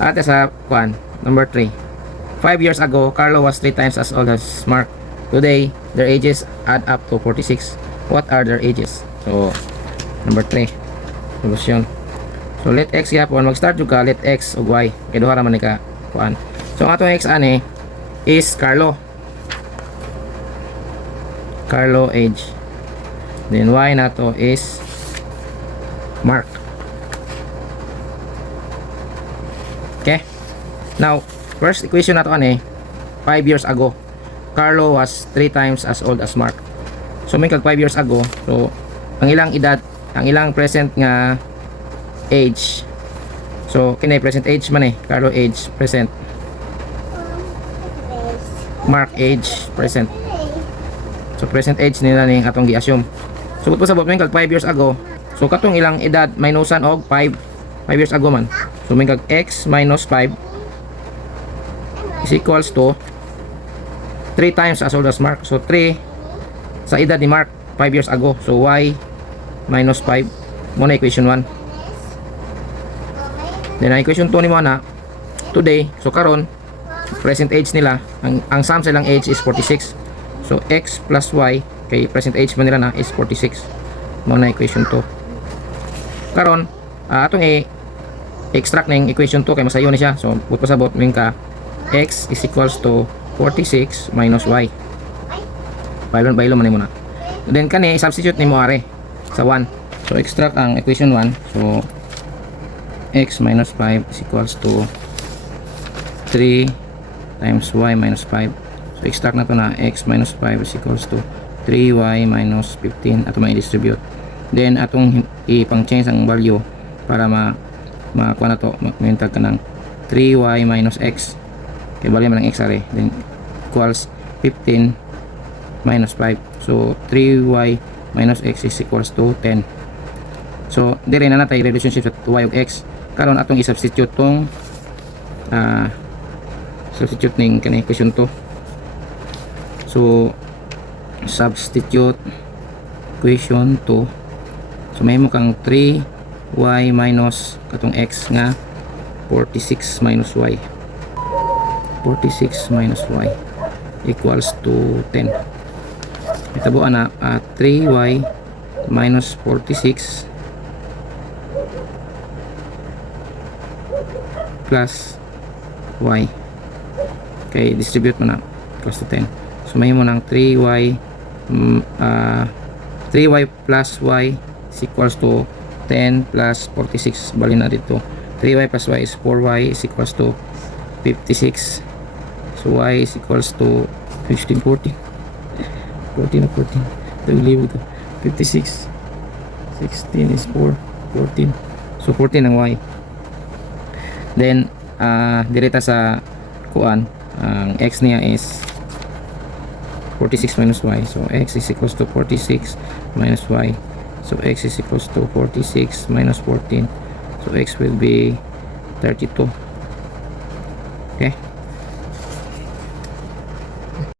Ate sa kuan, number 3. 5 years ago, Carlo was 3 times as old as Mark. Today, their ages add up to 46. What are their ages? So, number 3. Solusyon. So, let x yapon. Mag-start juga let x ug y. Kaya duha ra man ni ka kuan. So, ang atong x ani is Carlo. Carlo age. Then, y na to is Mark. Okay? Now, first equation na to ani 5 years ago. Carlo was 3 times as old as Mark. So may kag 5 years ago. So ang ilang edad, ang ilang present nga age. So kini present age man Carlo age present. Mark age present. So present age nila ni atong gi-assume. So kung pasabot may kag 5 years ago. So katong ilang edad minusan og 5 years ago man. So may kag x minus 5 is equals to 3 times as old as Mark. So 3 sa edad ni Mark 5 years ago. So y minus 5 mo na equation 1. Then ang equation 2 ni mo na today. So karon present age nila, ang sum silang age is 46. So x plus y kay present age man nila na is 46. Mo na equation 2. Karon atong extract ning equation 2 kay masayo ni siya. So put pasabot min ka x is equals to 46 minus y. Bailon man nimo na. Then kani substitute nimo are sa 1. So extract ang equation 1. So x minus 5 is equals to 3 times y minus 5. So extract na to na x minus 5 is equals to 3y minus 15 ato ma-distribute. Then atong ipang change ang value para makuha na to, mag-mentag ka ng 3y minus x. Kaya bali man ang x are. Then equals 15 minus 5. So 3y minus x is equals to 10. So dire na natay relationship sa y ug x. Karon atong i-substitute tong substitute ning kani equation 2. So substitute equation 2. So may mo kang 3y minus katong x nga 46 minus y. 46 minus y equals to 10. Itabuan na 3y minus 46 plus y. Okay, distribute mo na equals to 10. So may mo ng 3y plus y is equals to 10 plus 46. Bali na dito 3y plus y is 4y is equals to 56. So y is equals to 15, 14 ito leave ito 56 16 is 4 14. So 14 ang y. Then direta sa kuan ang x niya is 46 minus y. So x is equals to 46 minus y. So x is equals to 46 minus 14. So x will be 32. Okay.